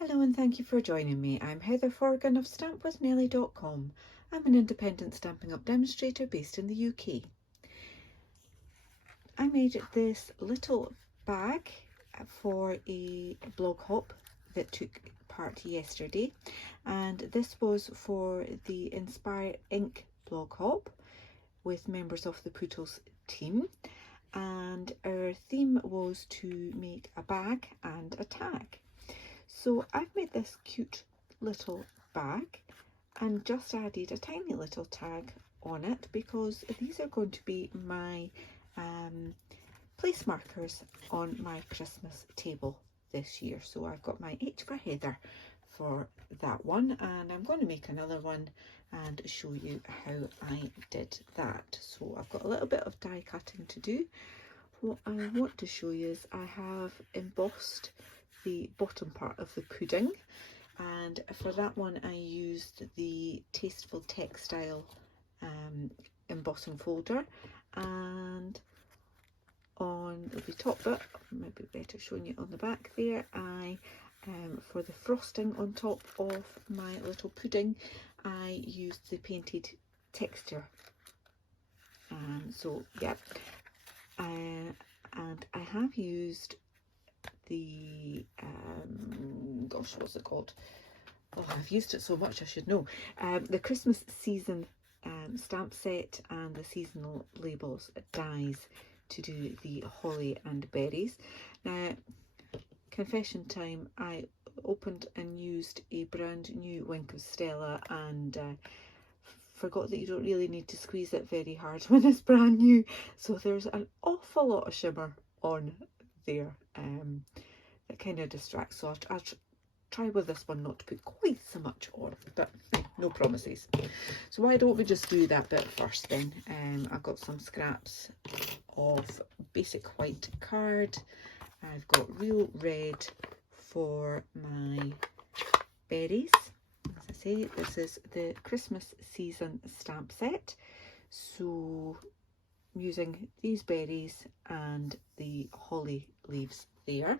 Hello and thank you for joining me. I'm Heather Forgan of stampwithnellie.com. I'm an independent Stampin' Up! Demonstrator based in the UK. I made this little bag for a blog hop that took part yesterday, and this was for the InspireInk Blog Hop with members of the Poodles team, and our theme was to make a bag and a tag. So I've made this cute little bag and just added a tiny little tag on it because these are going to be my place markers on my Christmas table this year. So I've got my H for Heather for that one, and I'm going to make another one and show you how I did that. So I've got a little bit of die cutting to do. What I want to show you is I have embossed the bottom part of the pudding, and for that one I used the Tasteful Textile embossing folder, and on the top bit, maybe better showing you on the back there, I for the frosting on top of my little pudding I used the painted texture, so yeah, and I have used the gosh, what's it called? Oh, I've used it so much I should know. The Christmas season stamp set and the seasonal labels dies to do the holly and berries. Now, confession time, I opened and used a brand new Wink of Stella and forgot that you don't really need to squeeze it very hard when it's brand new, so there's an awful lot of shimmer on there that kind of distracts, so I'll try with this one not to put quite so much on, but no promises. So why don't we just do that bit first then. I've got some scraps of basic white card. I've got real red for my berries. As I say, this is the Christmas season stamp set, so I'm using these berries and the holly leaves there.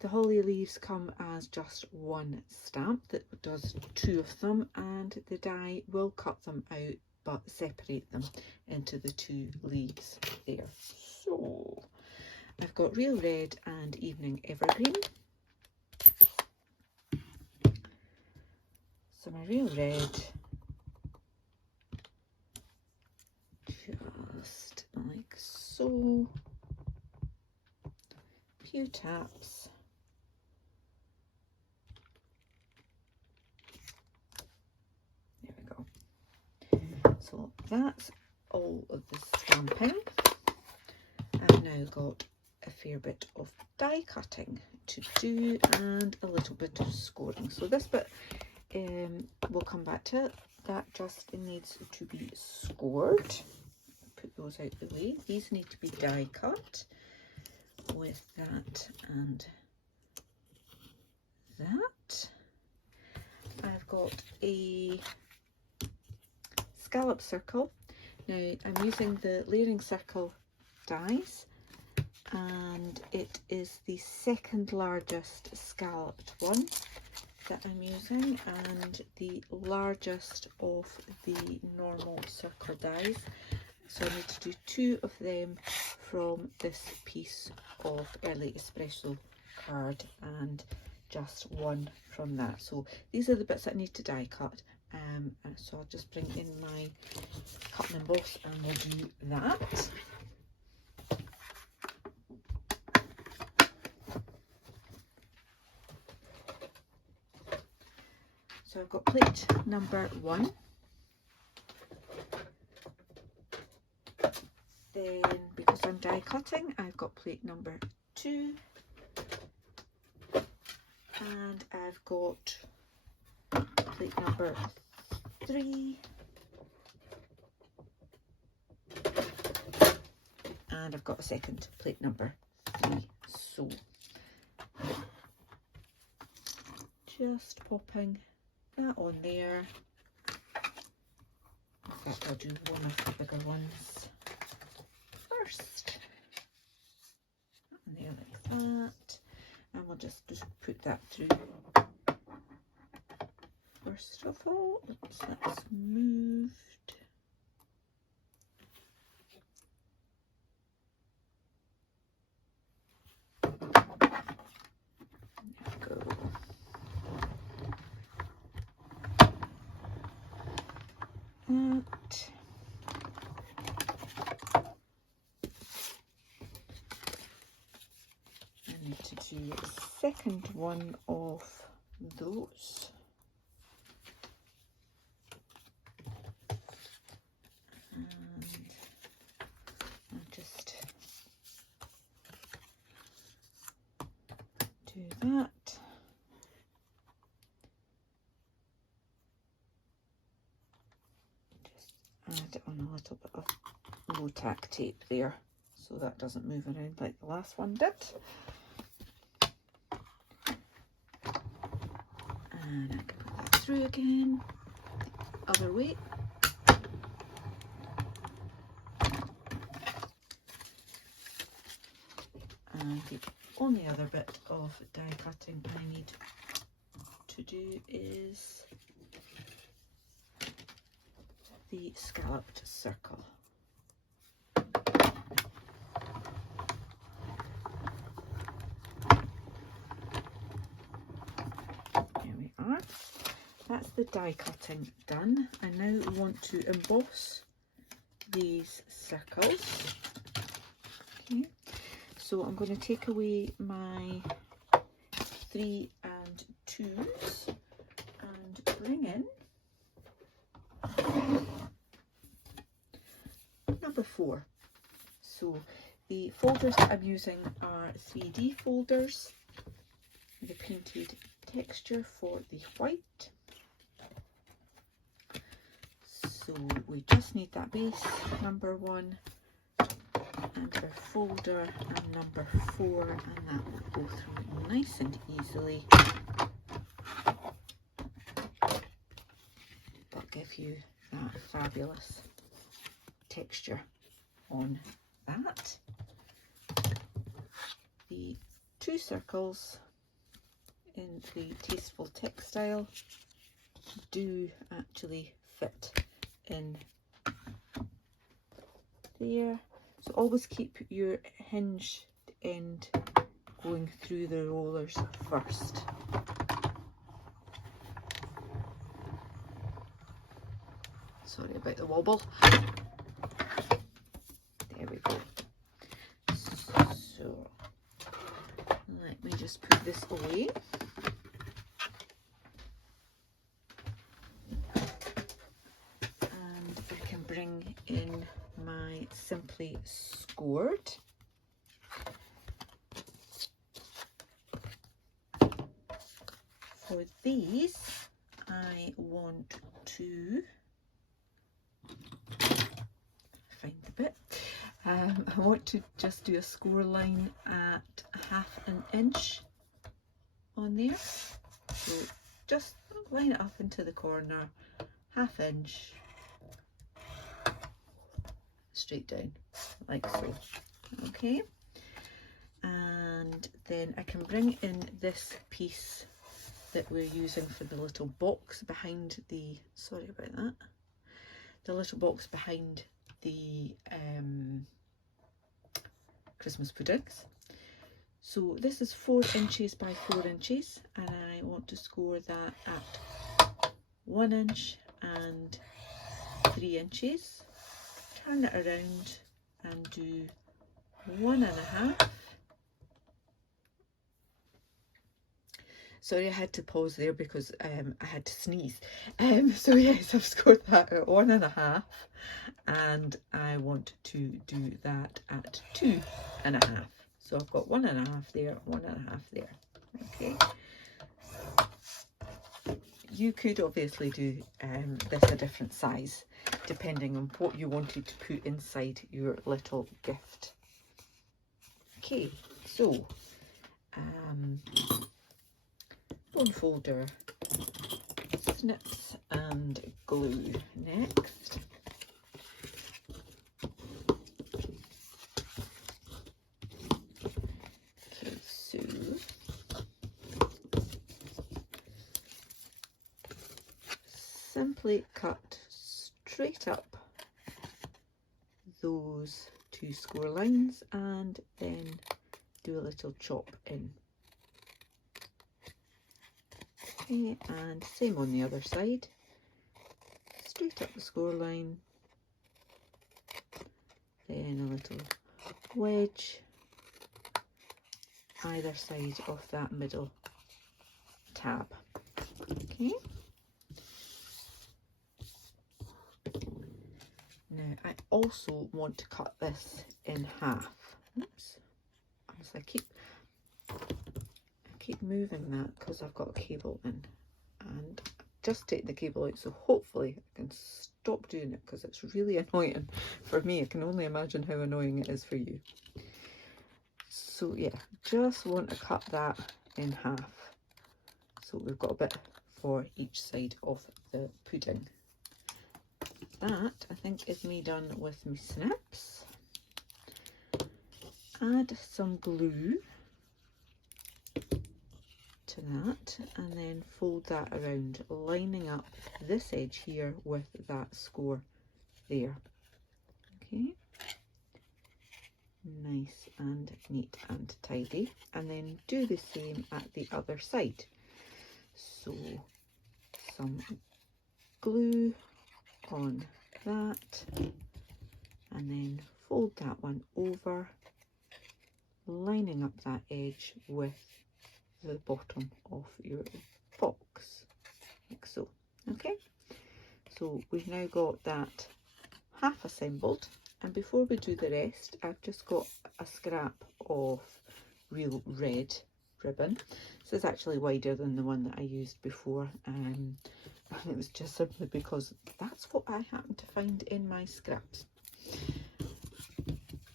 The holly leaves come as just one stamp that does two of them, and the die will cut them out but separate them into the two leaves there. So I've got Real Red and Evening Evergreen. So my Real Red, just like so, a few taps. There we go. So that's all of the stamping. I've now got a fair bit of die cutting to do and a little bit of scoring. So this bit we'll come back to it. That just needs to be scored. Put those out the way. These need to be die cut with that and that. I've got a scallop circle. Now I'm using the layering circle dies, and it is the second largest scalloped one that I'm using and the largest of the normal circle dies. So I need to do two of them from this piece of Early Espresso card and just one from that. So these are the bits that I need to die cut. So I'll just bring in my cut and emboss and we'll do that. So I've got plate number 1. Then, because I'm die cutting, I've got plate number 2. And I've got plate number 3. And I've got a second plate number 3. So, just popping that on there. In fact, I'll do one of the bigger ones first. And there like that. And we'll just put that through. First of all, oops, that's moved. There we go. And I need to do a second one of those. Do that. Just add on a little bit of low tack tape there so that doesn't move around like the last one did. And I can put that through again, other way. And the only other bit of die cutting I need to do is the scalloped circle. There we are. That's the die cutting done. I now want to emboss these circles. Okay. So I'm going to take away my 3 and 2s and bring in number 4. So the folders that I'm using are 3D folders, the painted texture for the white. So we just need that base, number 1, and our folder and number 4, and that will go through nice and easily, but give you that fabulous texture on that. The 2 circles in the Tasteful Textile do actually fit in there. So always keep your hinged end going through the rollers first. Sorry about the wobble. There we go. So let me just put this away. And I can bring in my Simply Scored. For these, I want to find the bit. I want to just do a score line at 1/2 inch on there. So just line it up into the corner, 1/2 inch. Straight down like so. Okay, and then I can bring in this piece that we're using for the little box behind the, sorry about that, the little box behind the Christmas puddings. So this is 4 inches by 4 inches, and I want to score that at 1 inch and 3 inches. Turn it around and do 1.5. Sorry, I had to pause there because I had to sneeze. So yes, I've scored that at 1.5, and I want to do that at 2.5. So I've got 1.5 there, 1.5 there. Okay. You could obviously do this a different size, depending on what you wanted to put inside your little gift. Okay, so bone folder, snips and glue next. Okay, so simply cut straight up those two score lines and then do a little chop in. Okay, and same on the other side, straight up the score line, then a little wedge either side of that middle tab. Okay. Now I also want to cut this in half. Oops. As I keep moving that because I've got a cable in, and just take the cable out, so hopefully I can stop doing it because it's really annoying for me. I can only imagine how annoying it is for you. So yeah, just want to cut that in half so we've got a bit for each side of the pudding. That I think is me done with my snips. Add some glue to that and then fold that around, lining up this edge here with that score there. Okay, nice and neat and tidy, and then do the same at the other side. So some glue on that and then fold that one over, lining up that edge with the bottom of your box, like so. Okay, so we've now got that half assembled, and before we do the rest, I've just got a scrap of real red ribbon. This is actually wider than the one that I used before, and it was just simply because that's what I happened to find in my scraps.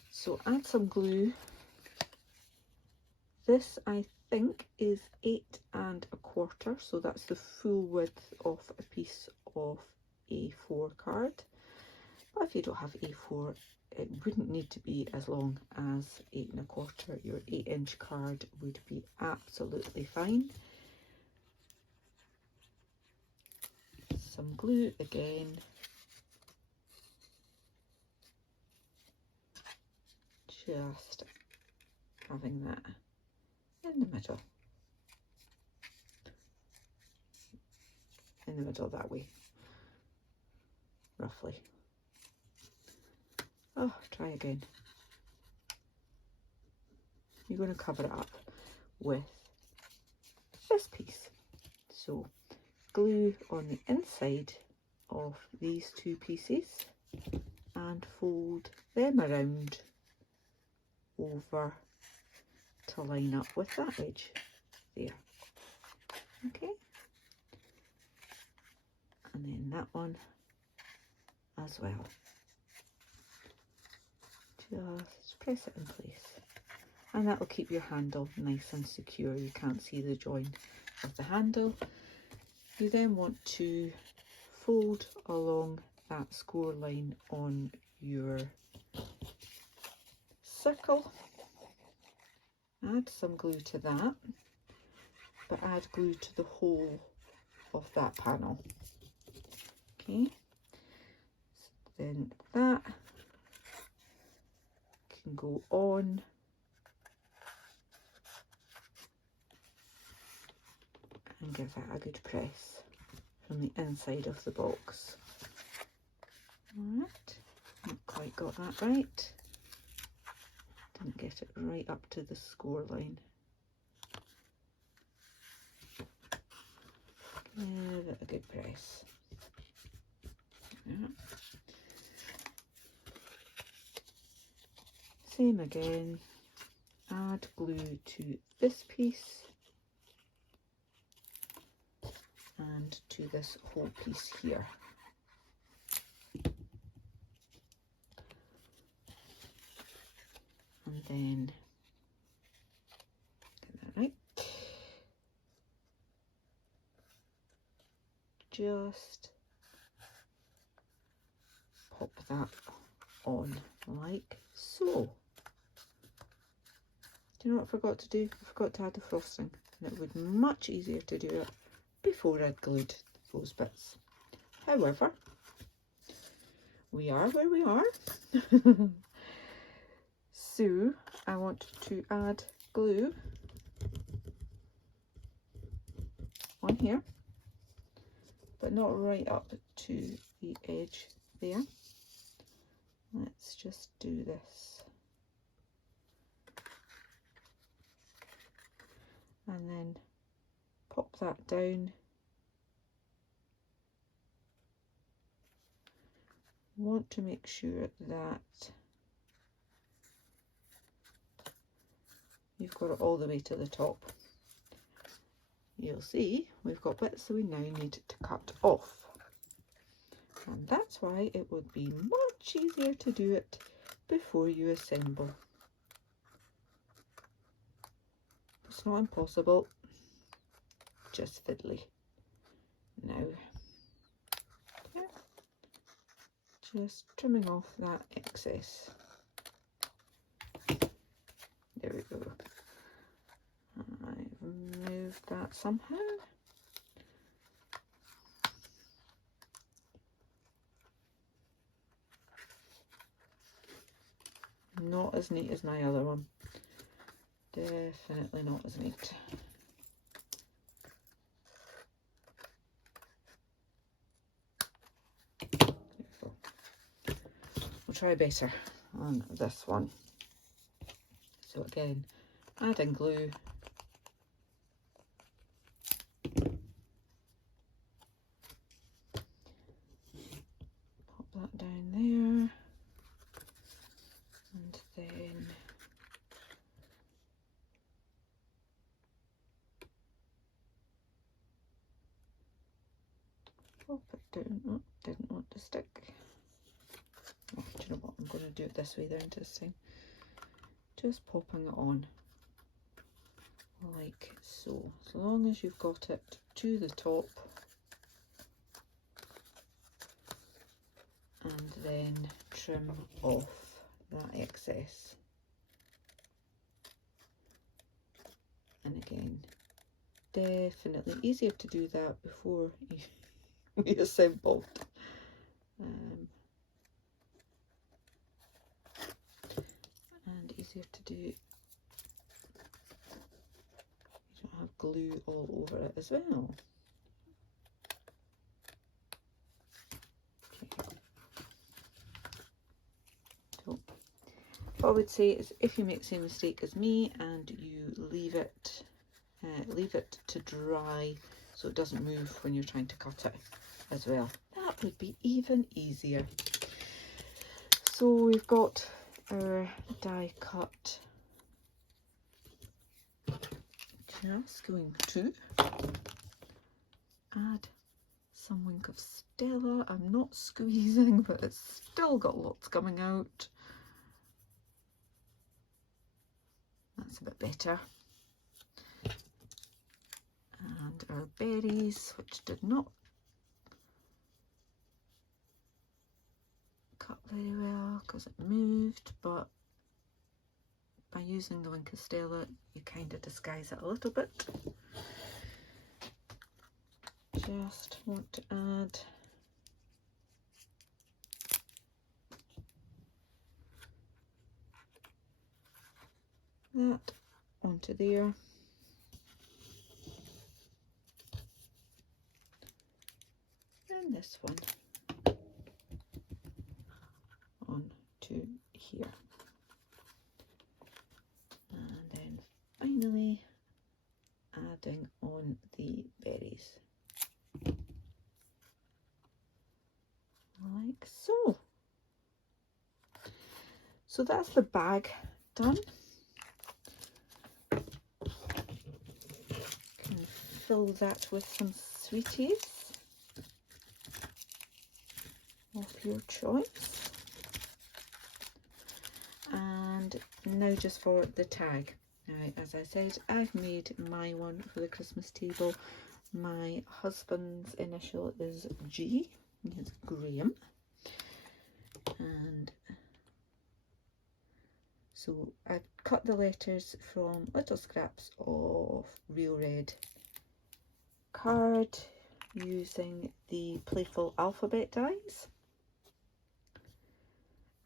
So add some glue. This I think is 8 1/4, so that's the full width of a piece of A4 card. But if you don't have A4, it wouldn't need to be as long as 8 1/4. Your 8-inch card would be absolutely fine. Some glue again. Just having that in the middle. In the middle that way, roughly. Oh, try again. You're going to cover it up with this piece. So glue on the inside of these two pieces and fold them around over to line up with that edge there. Okay, and then that one as well. Just press it in place, and that will keep your handle nice and secure. You can't see the join of the handle. You then want to fold along that score line on your circle. Add some glue to that, but add glue to the whole of that panel. Okay, so then that can go on and give that a good press from the inside of the box. Alright, not quite got that right. Didn't get it right up to the score line. Give it a good press. Yeah. Same again, add glue to this piece and to this whole piece here. And then, get that right, just pop that on like so. Do you know what I forgot to do? I forgot to add the frosting, and it would be much easier to do it before I'd glued those bits. However, we are where we are. So I want to add glue on here, but not right up to the edge there. Let's just do this. And then pop that down. Want to make sure that you've got it all the way to the top. You'll see we've got bits that we now need to cut off. And that's why it would be much easier to do it before you assemble. It's not impossible, just fiddly. Now, yeah, just trimming off that excess. There we go. I've moved that somehow. Not as neat as my other one. Definitely not as neat. Beautiful. We'll try better on this one. So again, adding glue. Pop that down there. And then pop it down. Oh, didn't want to stick. Oh, do you know what? I'm going to do it this way then this time. Just popping it on like so. As long as you've got it to the top, and then trim off that excess. And again, definitely easier to do that before you assemble. And easier to do. You don't have glue all over it as well. Okay. So what I would say is, if you make the same mistake as me and you leave it to dry so it doesn't move when you're trying to cut it as well, that would be even easier. So we've got our die cut. Just going to add some Wink of Stella. I'm not squeezing, but it's still got lots coming out. That's a bit better. And our berries, which did not cut very well because it moved, but by using the Wink of Stella you kind of disguise it a little bit. Just want to add that onto there. And this one onto here. And then finally adding on the berries. Like so. So that's the bag done. Can fill that with some sweeties of your choice. And now just for the tag. Now, as I said, I've made my one for the Christmas table. My husband's initial is G. It's Graham. And so I've cut the letters from little scraps of real red card. using the Playful Alphabet dies,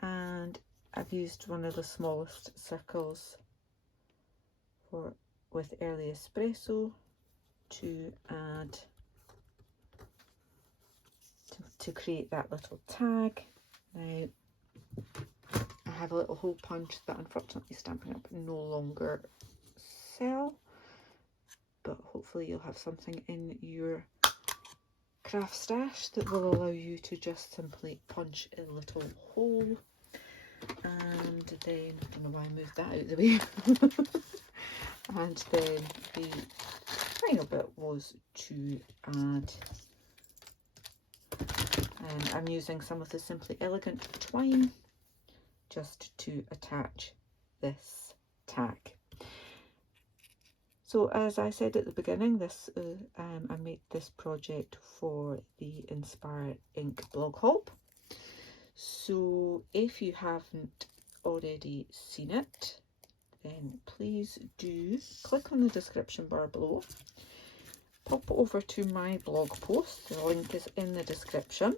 and I've used one of the smallest circles with Early Espresso to add to create that little tag. Now I have a little hole punch that unfortunately Stampin' Up! No longer sell, but hopefully you'll have something in your craft stash that will allow you to just simply punch a little hole. And then, I don't know why I moved that out of the way. And then the final bit was to add, I'm using some of the Simply Elegant twine just to attach this tag. So as I said at the beginning, this I made this project for the InspireInk Blog Hop. So if you haven't already seen it, then please do click on the description bar below, pop over to my blog post, the link is in the description,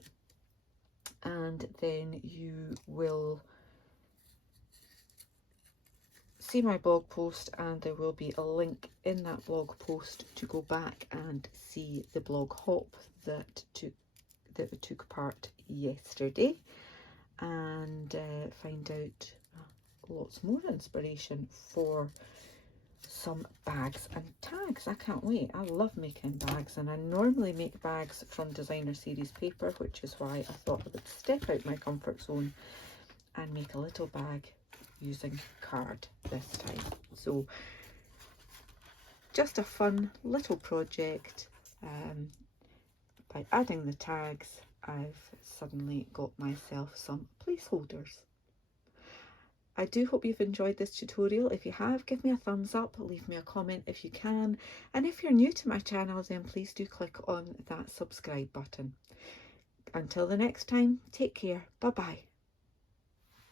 and then you will see my blog post, and there will be a link in that blog post to go back and see the blog hop that took part yesterday, and find out lots more inspiration for some bags and tags. I can't wait. I love making bags, and I normally make bags from designer series paper, which is why I thought I would step out my comfort zone and make a little bag using card this time. So just a fun little project. By adding the tags, I've suddenly got myself some placeholders. I do hope you've enjoyed this tutorial. If you have, give me a thumbs up, leave me a comment if you can, and if you're new to my channel, then please do click on that subscribe button. Until the next time, take care. Bye bye.